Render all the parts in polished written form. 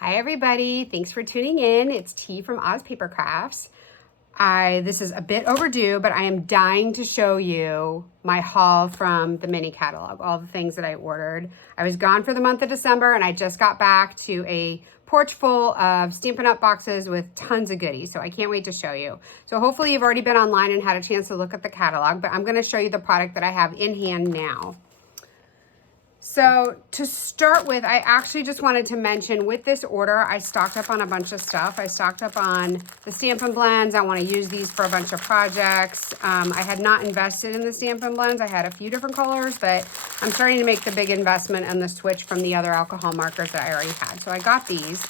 Hi everybody, thanks for tuning in. It's T from Oz Paper Crafts. This is a bit overdue, but I am dying to show you my haul from the mini catalog, all the things that I ordered. I was gone for the month of December and I just got back to a porch full of Stampin' Up! Boxes with tons of goodies, so I can't wait to show you. So hopefully you've already been online and had a chance to look at the catalog, but I'm gonna show you the product that I have in hand now. So to start with, I actually just wanted to mention with this order, I stocked up on a bunch of stuff. I stocked up on the Stampin' blends. I want to use these for a bunch of projects. I had not invested in the Stampin' blends. I had a few different colors, but I'm starting to make the big investment and the switch from the other alcohol markers that I already had. So I got these.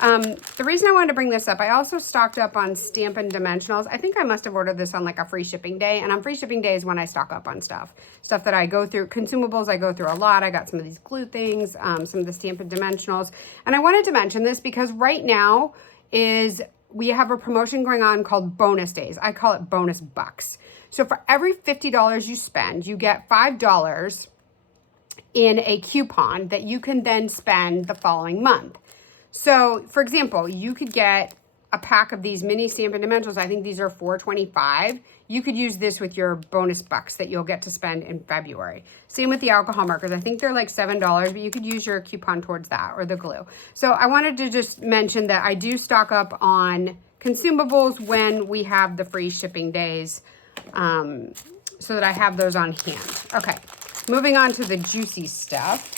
The reason I wanted to bring this up, I also stocked up on Stampin' Dimensionals. I think I must have ordered this on like a free shipping day, and on free shipping days when I stock up on stuff that I go through. Consumables I go through a lot. I got some of these glue things, some of the Stampin' Dimensionals, and I wanted to mention this because right now we have a promotion going on called bonus days. I call it bonus bucks. So for every $50 you spend, you get $5 in a coupon that you can then spend the following month. So, for example, you could get a pack of these mini Stampin' Dimensionals. I think these are $4.25. You could use this with your bonus bucks that you'll get to spend in February. Same with the alcohol markers. I think they're like $7, but you could use your coupon towards that or the glue. So I wanted to just mention that I do stock up on consumables when we have the free shipping days, so that I have those on hand. Okay, moving on to the juicy stuff.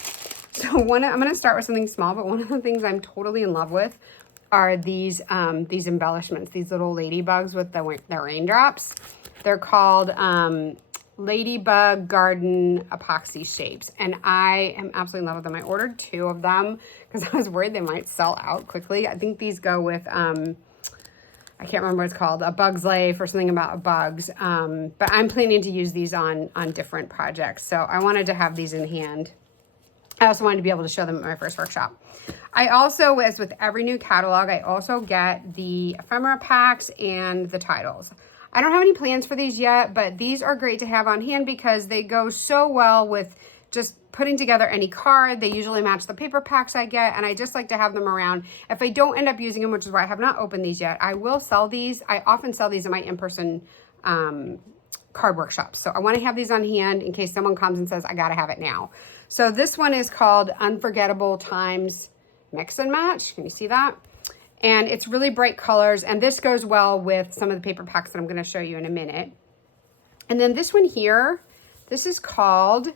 So I'm going to start with something small, but one of the things I'm totally in love with are these embellishments, these little ladybugs with the raindrops. They're called Ladybug Garden Epoxy Shapes, and I am absolutely in love with them. I ordered 2 of them because I was worried they might sell out quickly. I think these go with, I can't remember what it's called, a bug's life or something about bugs, but I'm planning to use these on different projects, so I wanted to have these in hand. I also wanted to be able to show them at my first workshop. I also, as with every new catalog, I also get the ephemera packs and the titles. I don't have any plans for these yet, but these are great to have on hand because they go so well with just putting together any card. They usually match the paper packs I get, and I just like to have them around. If I don't end up using them, which is why I have not opened these yet, I will sell these. I often sell these in my in-person card workshops. So I want to have these on hand in case someone comes and says, I got to have it now. So this one is called Unforgettable Times Mix and Match. Can you see that? And it's really bright colors. And this goes well with some of the paper packs that I'm going to show you in a minute. And then this one here, this is called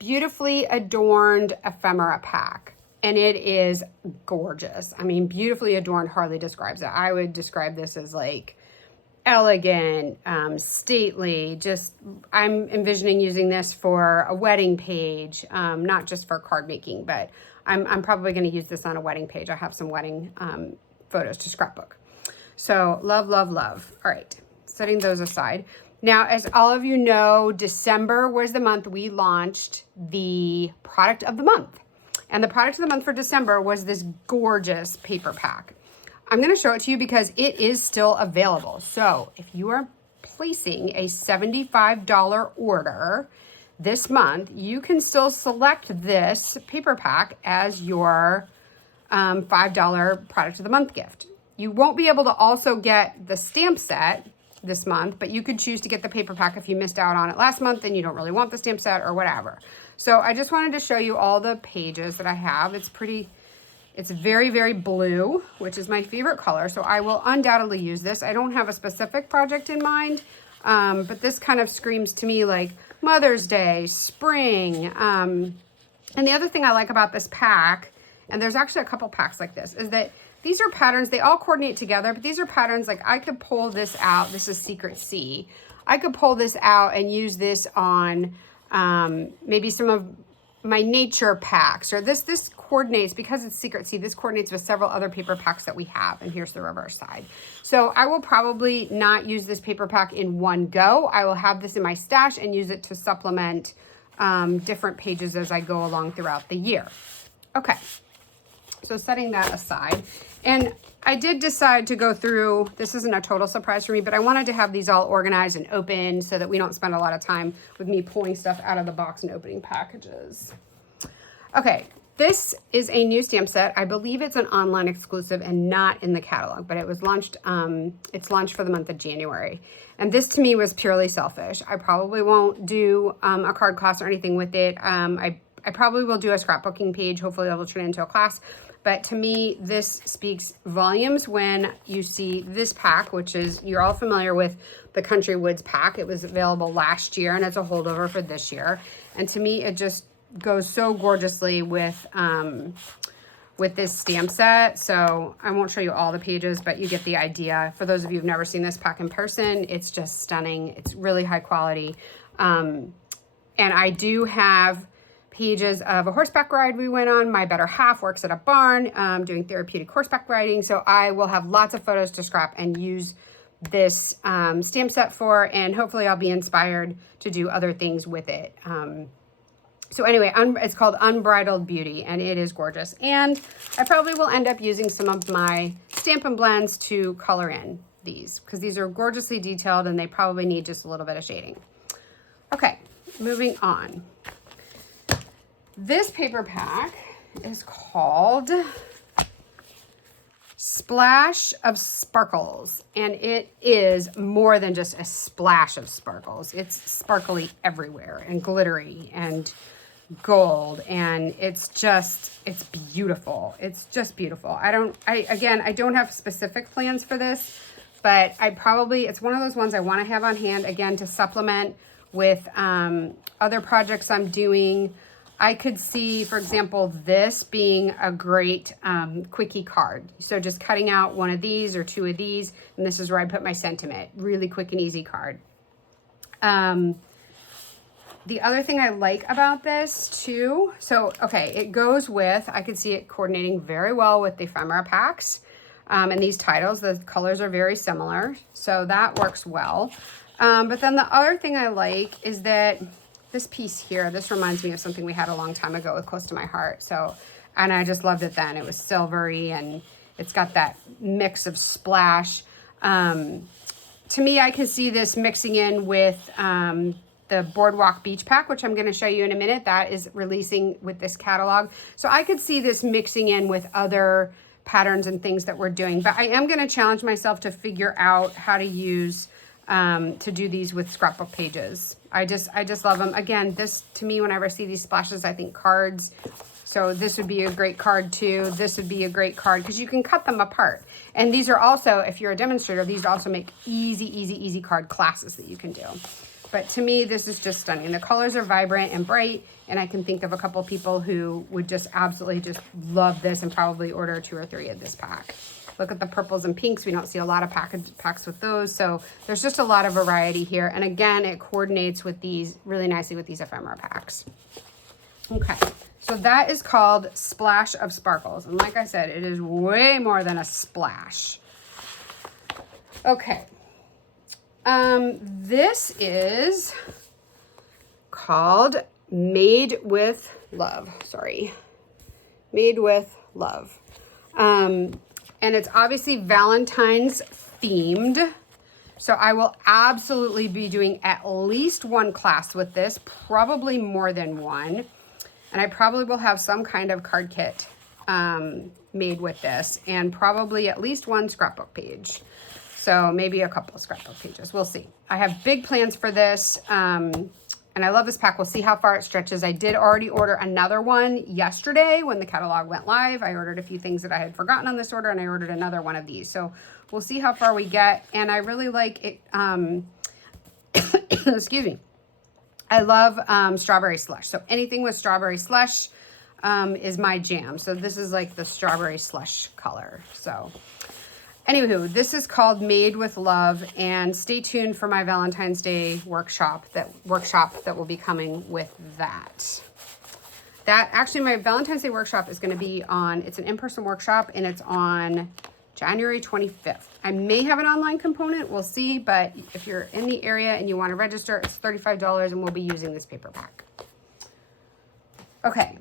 Beautifully Adorned Ephemera Pack. And it is gorgeous. I mean, beautifully adorned hardly describes it. I would describe this as like elegant, stately. Just, I'm envisioning using this for a wedding page, not just for card making, but I'm probably going to use this on a wedding page. I have some wedding photos to scrapbook. So love, love, love. All right, setting those aside. Now, as all of you know, December was the month we launched the product of the month. And the product of the month for December was this gorgeous paper pack. I'm going to show it to you because it is still available. So if you are placing a $75 order this month, you can still select this paper pack as your $5 product of the month gift. You won't be able to also get the stamp set this month, but you could choose to get the paper pack if you missed out on it last month and you don't really want the stamp set or whatever. So I just wanted to show you all the pages that I have. It's very, very blue, which is my favorite color, so I will undoubtedly use this. I don't have a specific project in mind, but this kind of screams to me like Mother's Day, spring. And the other thing I like about this pack, and there's actually a couple packs like this, is that these are patterns, they all coordinate together, but these are patterns like I could pull this out. This is Secret C. I could pull this out and use this on maybe some of my nature packs, or this coordinates, because it's Secret C, this coordinates with several other paper packs that we have, and here's the reverse side. So I will probably not use this paper pack in one go. I will have this in my stash and use it to supplement different pages as I go along throughout the year. Okay, so setting that aside, and I did decide to go through, this isn't a total surprise for me, but I wanted to have these all organized and open so that we don't spend a lot of time with me pulling stuff out of the box and opening packages. Okay, this is a new stamp set. I believe it's an online exclusive and not in the catalog, but it was launched, it's launched for the month of January. And this to me was purely selfish. I probably won't do a card class or anything with it. I probably will do a scrapbooking page. Hopefully that will turn into a class. But to me, this speaks volumes when you see this pack, which is, you're all familiar with the Country Woods pack. It was available last year and it's a holdover for this year. And to me, it just goes so gorgeously with this stamp set. So I won't show you all the pages, but you get the idea. For those of you who've never seen this pack in person, it's just stunning. It's really high quality. And I do have pages of a horseback ride we went on. My better half works at a barn doing therapeutic horseback riding. So I will have lots of photos to scrap and use this stamp set for, and hopefully I'll be inspired to do other things with it. So anyway, it's called Unbridled Beauty, and it is gorgeous. And I probably will end up using some of my Stampin' Blends to color in these, because these are gorgeously detailed and they probably need just a little bit of shading. Okay, moving on. This paper pack is called Splash of Sparkles, and it is more than just a splash of sparkles. It's sparkly everywhere and glittery and gold, and it's beautiful. It's just beautiful. I don't have specific plans for this, but it's one of those ones I want to have on hand, again, to supplement with other projects I'm doing. I could see, for example, this being a great quickie card. So just cutting out one of these or two of these, and this is where I put my sentiment. Really quick and easy card. The other thing I like about this too, so, okay, it goes with, I could see it coordinating very well with the ephemera packs. And these titles, the colors are very similar, so that works well. But then the other thing I like is that this piece here, this reminds me of something we had a long time ago with Close to My Heart. So, and I just loved it then. It was silvery and it's got that mix of splash. To me, I can see this mixing in with the Boardwalk Beach Pack, which I'm going to show you in a minute. That is releasing with this catalog. So I could see this mixing in with other patterns and things that we're doing. But I am going to challenge myself to figure out how to use to do these with scrapbook pages. I just love them. Again, this to me, whenever I see these splashes, I think cards. So this would be a great card too. This would be a great card because you can cut them apart. And these are also, if you're a demonstrator, these also make easy card classes that you can do. But to me, this is just stunning. The colors are vibrant and bright, and I can think of a couple people who would just absolutely just love this and probably order 2 or 3 of this pack. Look at the purples and pinks. We don't see a lot of packs with those. So there's just a lot of variety here. And again, it coordinates with these really nicely with these ephemera packs. Okay, so that is called Splash of Sparkles. And like I said, it is way more than a splash. Okay. This is called Made with Love. Sorry. Made with Love. And it's obviously Valentine's themed. So I will absolutely be doing at least one class with this, probably more than one. And I probably will have some kind of card kit made with this, and probably at least one scrapbook page. So maybe a couple of scrapbook pages. We'll see. I have big plans for this. And I love this pack. We'll see how far it stretches. I did already order another one yesterday when the catalog went live. I ordered a few things that I had forgotten on this order, and I ordered another one of these. So we'll see how far we get. And I really like it. Excuse me. I love strawberry slush. So anything with strawberry slush is my jam. So this is like the strawberry slush color. So anywho, this is called Made with Love, and stay tuned for my Valentine's Day workshop that will be coming with that. Actually, my Valentine's Day workshop is going to be on, it's an in-person workshop, and it's on January 25th. I may have an online component, we'll see, but if you're in the area and you want to register, it's $35, and we'll be using this paper pack. Okay.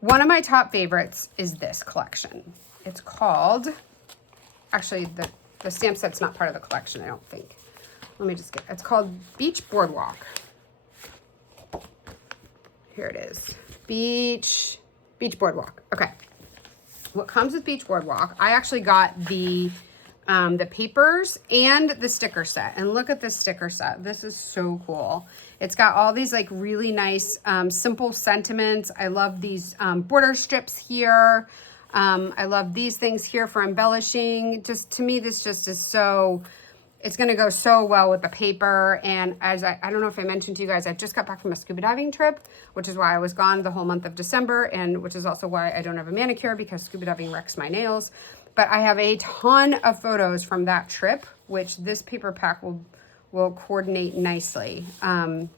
One of my top favorites is this collection. It's called... Actually, the stamp set's not part of the collection, I don't think. Let me just it's called Beach Boardwalk. Here it is. Beach Beach Boardwalk. Okay. What comes with Beach Boardwalk, I actually got the papers and the sticker set. And look at this sticker set. This is so cool. It's got all these like really nice simple sentiments. I love these border strips here. I love these things here for embellishing. Just to me, this just is so, it's going to go so well with the paper. And as I don't know if I mentioned to you guys, I just got back from a scuba diving trip, which is why I was gone the whole month of December, and which is also why I don't have a manicure, because scuba diving wrecks my nails. But I have a ton of photos from that trip, which this paper pack will coordinate nicely. And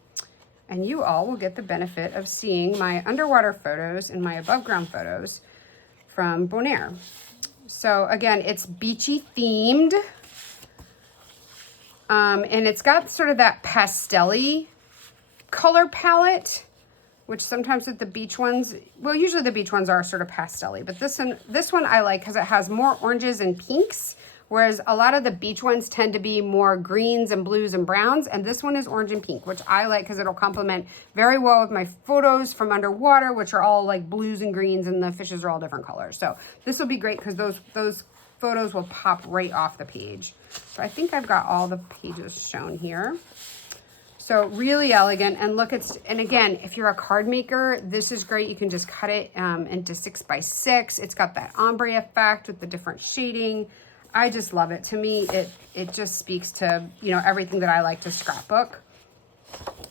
you all will get the benefit of seeing my underwater photos and my above ground photos from Bonaire. So again, it's beachy themed. And it's got sort of that pastel-y color palette, which sometimes with the beach ones, well, usually the beach ones are sort of pastel-y, but this one I like because it has more oranges and pinks, whereas a lot of the beach ones tend to be more greens and blues and browns, and this one is orange and pink, which I like because it'll complement very well with my photos from underwater, which are all like blues and greens, and the fishes are all different colors. So this will be great because those photos will pop right off the page. So I think I've got all the pages shown here. So really elegant, and look, and again, if you're a card maker, this is great. You can just cut it into 6x6. It's got that ombre effect with the different shading. I just love it. To me, it just speaks to, you know, everything that I like to scrapbook.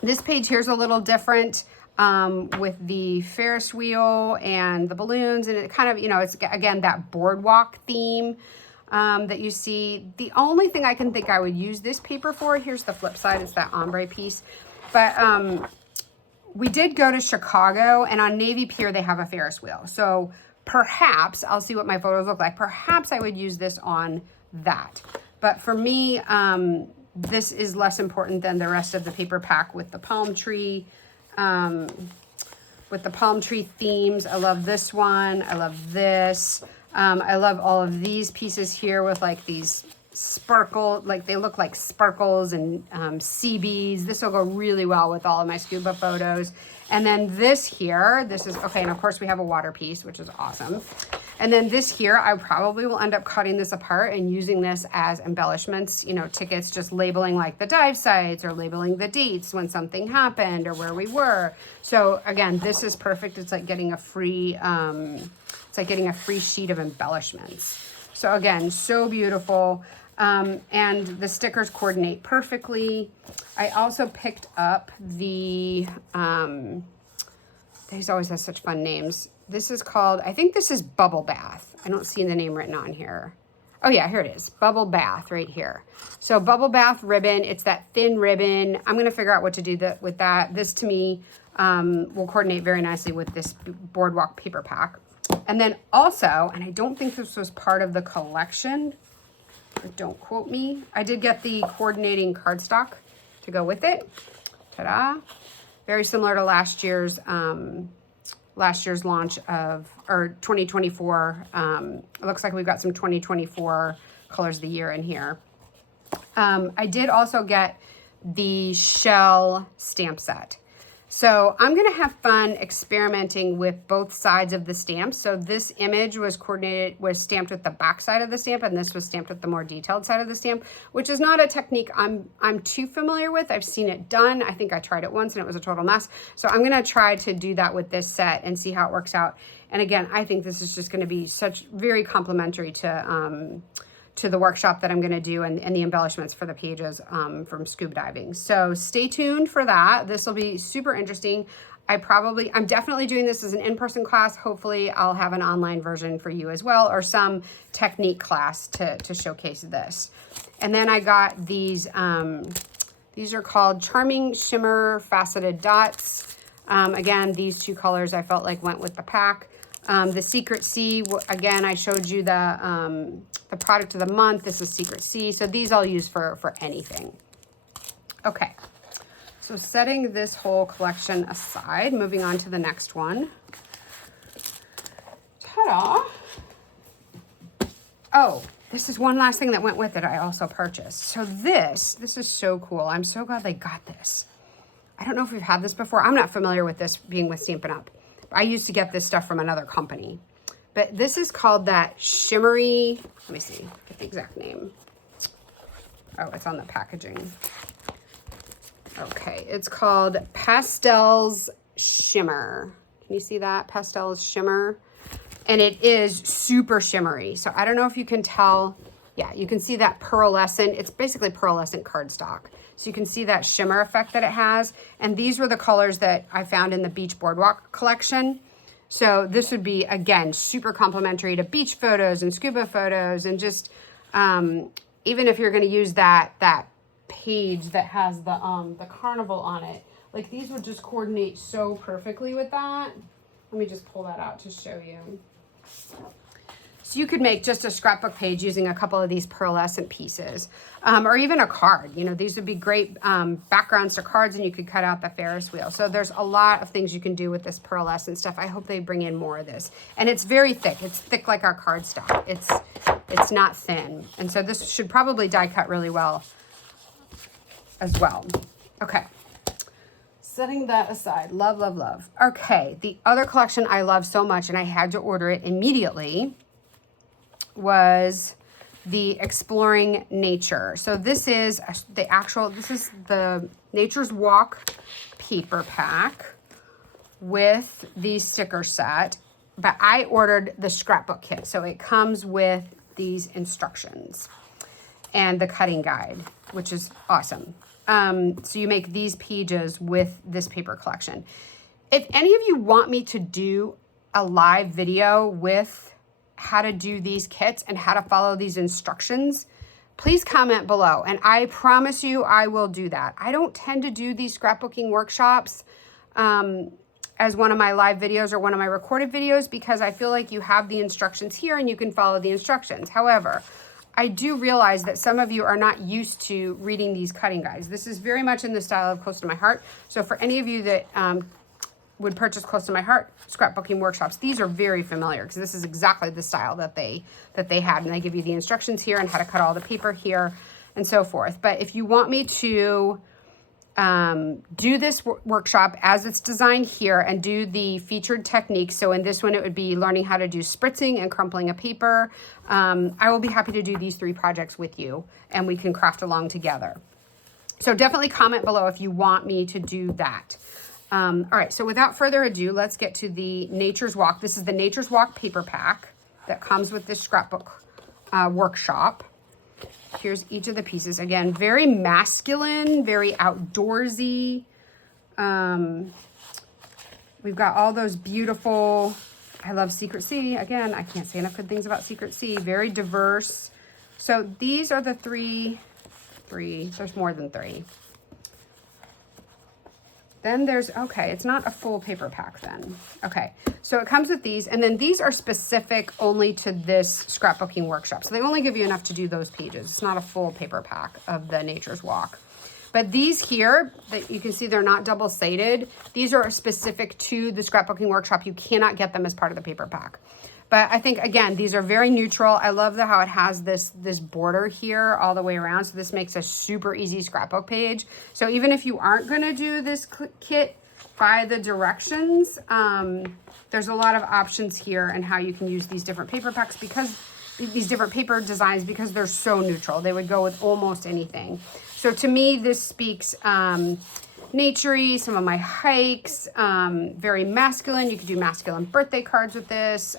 This page here is a little different with the Ferris wheel and the balloons, and it kind of, you know, it's again that boardwalk theme that you see. The only thing I can think I would use this paper for, here's the flip side, it's that ombre piece. But we did go to Chicago, and on Navy Pier they have a Ferris wheel. So perhaps, I'll see what my photos look like, perhaps I would use this on that. But for me, this is less important than the rest of the paper pack with the palm tree. With the palm tree themes. I love this one. I love this. I love all of these pieces here with like these sparkle, like they look like sparkles and sea beads. This will go really well with all of my scuba photos. And then this here, this is, okay, and of course we have a water piece, which is awesome. And then this here, I probably will end up cutting this apart and using this as embellishments, you know, tickets, just labeling like the dive sites or labeling the dates when something happened or where we were. So again, this is perfect. It's like getting a free, sheet of embellishments. So again, so beautiful. And the stickers coordinate perfectly. I also picked up the, these always have such fun names. This is called, I think this is Bubble Bath. I don't see the name written on here. Oh yeah, here it is. Bubble Bath right here. So Bubble Bath ribbon, it's that thin ribbon. I'm gonna figure out what to do with that. This to me will coordinate very nicely with this Boardwalk paper pack. And then also, and I don't think this was part of the collection, but don't quote me, I did get the coordinating cardstock to go with it. Ta-da. Very similar to last year's launch of, or 2024. It looks like we've got some 2024 colors of the year in here. I did also get the shell stamp set. So I'm gonna have fun experimenting with both sides of the stamp. So this image was stamped with the back side of the stamp, and this was stamped with the more detailed side of the stamp, which is not a technique I'm too familiar with. I've seen it done. I think I tried it once and it was a total mess. So I'm gonna try to do that with this set and see how it works out. And again, I think this is just gonna be very complimentary to the workshop that I'm going to do and the embellishments for the pages from scuba diving. So stay tuned for that. This will be super interesting. I'm definitely doing this as an in-person class. Hopefully I'll have an online version for you as well, or some technique class to showcase this. And then I got these are called Charming Shimmer Faceted Dots. Again, these two colors I felt like went with the pack. The Secret Sea, again, I showed you the product of the month. This is Secret Sea. So these I'll use for anything. Okay, so setting this whole collection aside, moving on to the next one. Ta-da! Oh, this is one last thing that went with it I also purchased. So this is so cool. I'm so glad they got this. I don't know if we've had this before. I'm not familiar with this being with Stampin' Up. I used to get this stuff from another company. But this is called that shimmery, let me see, get the exact name. Oh, it's on the packaging. Okay, it's called Pastels Shimmer. Can you see that? Pastels Shimmer. And it is super shimmery. So I don't know if you can tell. Yeah, you can see that pearlescent. It's basically pearlescent cardstock. So you can see that shimmer effect that it has. And these were the colors that I found in the Beach Boardwalk collection. So this would be, again, super complimentary to beach photos and scuba photos, and just even if you're going to use that page that has the carnival on it, like these would just coordinate so perfectly with that. Let me just pull that out to show you. So you could make just a scrapbook page using a couple of these pearlescent pieces, or even a card. You know, these would be great backgrounds to cards, and you could cut out the Ferris wheel. So there's a lot of things you can do with this pearlescent stuff. I hope they bring in more of this. And it's very thick. It's thick like our cardstock. It's not thin. And so this should probably die cut really well as well. Okay. Setting that aside. Love, love, love. Okay. The other collection I love so much, and I had to order it immediately, was the Exploring Nature. So this is the Nature's Walk paper pack with the sticker set, but I ordered the scrapbook kit. So it comes with these instructions and the cutting guide, which is awesome. So you make these pages with this paper collection. If any of you want me to do a live video with how to do these kits and how to follow these instructions, please comment below, and I promise you I will do that. I don't tend to do these scrapbooking workshops as one of my live videos or one of my recorded videos, because I feel like you have the instructions here and you can follow the instructions. However, I do realize that some of you are not used to reading these cutting guides. This is very much in the style of Close to My Heart. So for any of you that would purchase Close to My Heart scrapbooking workshops, these are very familiar, because this is exactly the style that they had, and they give you the instructions here and how to cut all the paper here and so forth. But if you want me to do this workshop as it's designed here and do the featured techniques, so in this one it would be learning how to do spritzing and crumpling a paper, I will be happy to do these 3 projects with you, and we can craft along together. So definitely comment below if you want me to do that. All right, so without further ado, let's get to the Nature's Walk. This is the Nature's Walk paper pack that comes with this scrapbook workshop. Here's each of the pieces. Again, very masculine, very outdoorsy. We've got all those beautiful, I love Secret Sea. Again, I can't say enough good things about Secret Sea. Very diverse. So these are the three, there's more than 3. Then there's, okay, it's not a full paper pack then. Okay, so it comes with these, and then these are specific only to this scrapbooking workshop. So they only give you enough to do those pages. It's not a full paper pack of the Nature's Walk. But these here, that you can see they're not double-sided. These are specific to the scrapbooking workshop. You cannot get them as part of the paper pack. But I think, again, these are very neutral. I love how it has this border here all the way around. So this makes a super easy scrapbook page. So even if you aren't going to do this kit by the directions, there's a lot of options here and how you can use these different paper packs, because these different paper designs, because they're so neutral. They would go with almost anything. So to me, this speaks naturey, some of my hikes, very masculine. You could do masculine birthday cards with this,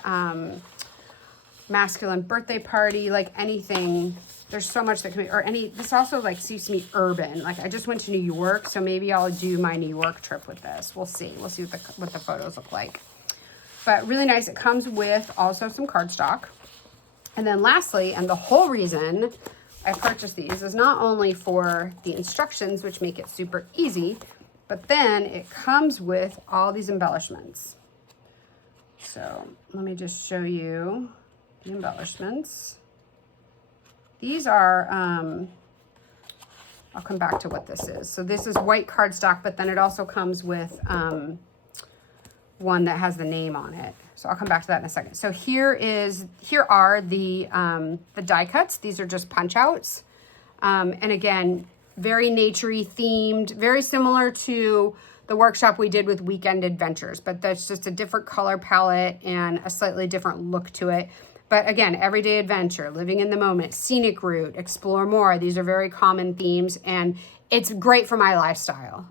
masculine birthday party, like anything. There's so much that can be, or any, this also like seems to me urban. Like I just went to New York, so maybe I'll do my New York trip with this. We'll see. We'll see what the photos look like. But really nice. It comes with also some cardstock. And then lastly, and the whole reason I purchased these is not only for the instructions, which make it super easy, but then it comes with all these embellishments. So let me just show you the embellishments. These are, I'll come back to what this is. So this is white cardstock, but then it also comes with one that has the name on it. So I'll come back to that in a second. So here are the die cuts. These are just punch outs. And again, very naturey themed, very similar to the workshop we did with Weekend Adventures, but that's just a different color palette and a slightly different look to it. But again, everyday adventure, living in the moment, scenic route, explore more. These are very common themes, and it's great for my lifestyle.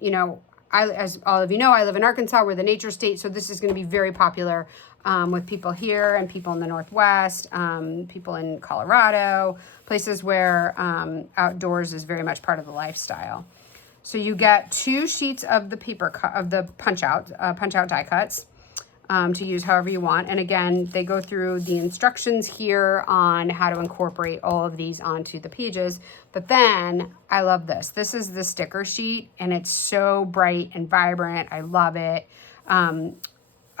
You know, as all of you know, I live in Arkansas. We're the nature state, so this is going to be very popular with people here and people in the Northwest, people in Colorado, places where outdoors is very much part of the lifestyle. So you get 2 sheets of the punch out die cuts. To use however you want. And again, they go through the instructions here on how to incorporate all of these onto the pages. But then I love this. This is the sticker sheet, and it's so bright and vibrant. I love it.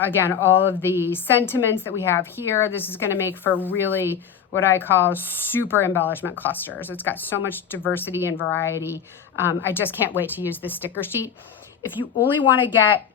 Again, all of the sentiments that we have here, this is going to make for really what I call super embellishment clusters. It's got so much diversity and variety. I just can't wait to use this sticker sheet. If you only want to get,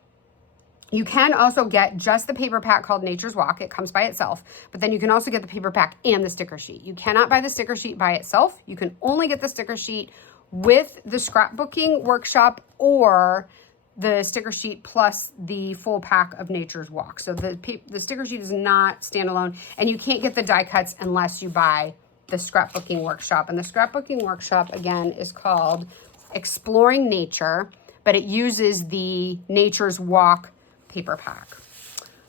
you can also get just the paper pack called Nature's Walk. It comes by itself, but then you can also get the paper pack and the sticker sheet. You cannot buy the sticker sheet by itself. You can only get the sticker sheet with the scrapbooking workshop or the sticker sheet plus the full pack of Nature's Walk. So the sticker sheet is not standalone, and you can't get the die cuts unless you buy the scrapbooking workshop. And the scrapbooking workshop, again, is called Exploring Nature, but it uses the Nature's Walk paper pack.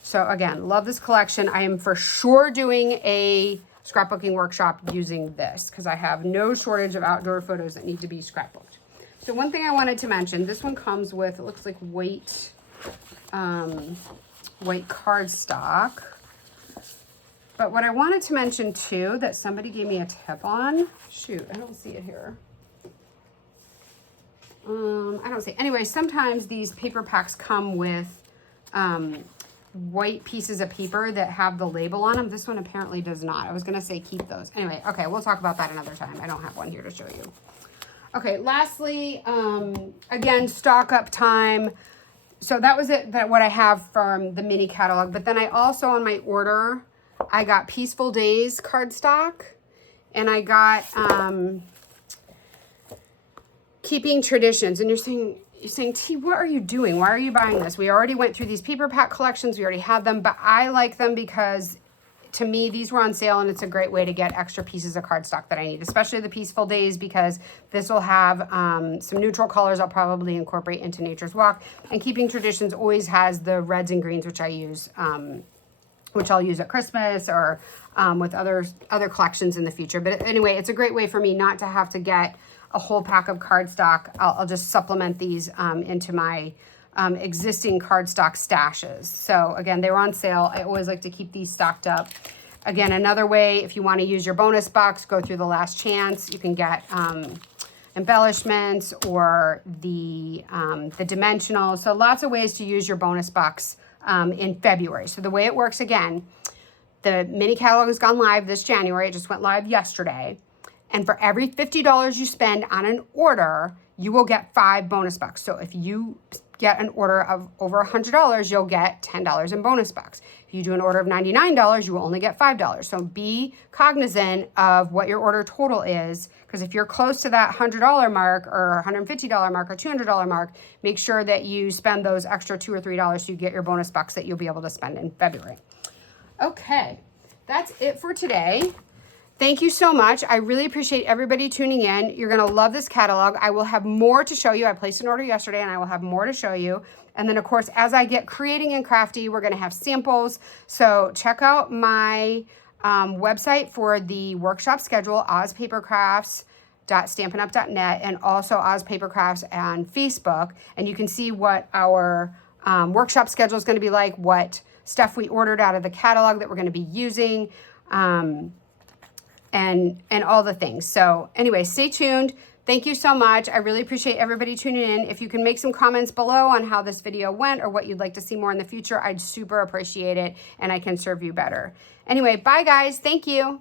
So again, love this collection. I am for sure doing a scrapbooking workshop using this because I have no shortage of outdoor photos that need to be scrapbooked. So one thing I wanted to mention, this one comes with, it looks like white cardstock. But what I wanted to mention too, that somebody gave me a tip on, shoot, I don't see it here. I don't see it. Anyway, sometimes these paper packs come with white pieces of paper that have the label on them. This one apparently does not. I was going to say keep those. Anyway, okay, we'll talk about that another time. I don't have one here to show you. Okay, lastly, again, stock up time. So that was it, what I have from the mini catalog. But then I also, on my order, I got Peaceful Days cardstock, and I got Keeping Traditions. And you're saying, T, what are you doing? Why are you buying this? We already went through these paper pack collections. We already had them, but I like them because to me, these were on sale, and it's a great way to get extra pieces of cardstock that I need, especially the Peaceful Days, because this will have some neutral colors I'll probably incorporate into Nature's Walk. And Keeping Traditions always has the reds and greens, which I use, which I'll use at Christmas or with other collections in the future. But anyway, it's a great way for me not to have to get a whole pack of cardstock. I'll just supplement these into my existing cardstock stashes. So again, they were on sale. I always like to keep these stocked up. Again, another way, if you want to use your bonus box, go through the last chance. You can get embellishments or the dimensional. So lots of ways to use your bonus box in February. So the way it works, again, the mini catalog has gone live this January. It just went live yesterday. And for every $50 you spend on an order, you will get 5 bonus bucks. So if you get an order of over $100, you'll get $10 in bonus bucks. If you do an order of $99, you will only get $5. So be cognizant of what your order total is, because if you're close to that $100 mark or $150 mark or $200 mark, make sure that you spend those extra $2 or $3 so you get your bonus bucks that you'll be able to spend in February. Okay, that's it for today. Thank you so much. I really appreciate everybody tuning in. You're going to love this catalog. I will have more to show you. I placed an order yesterday, and I will have more to show you. And then, of course, as I get creating and crafty, we're going to have samples. So check out my website for the workshop schedule, ozpapercrafts.stampinup.net, and also ozpapercrafts on Facebook. And you can see what our workshop schedule is going to be like, what stuff we ordered out of the catalog that we're going to be using, and all the things. So anyway, stay tuned. Thank you so much. I really appreciate everybody tuning in. If you can make some comments below on how this video went or what you'd like to see more in the future, I'd super appreciate it, and I can serve you better. Anyway, bye guys. Thank you.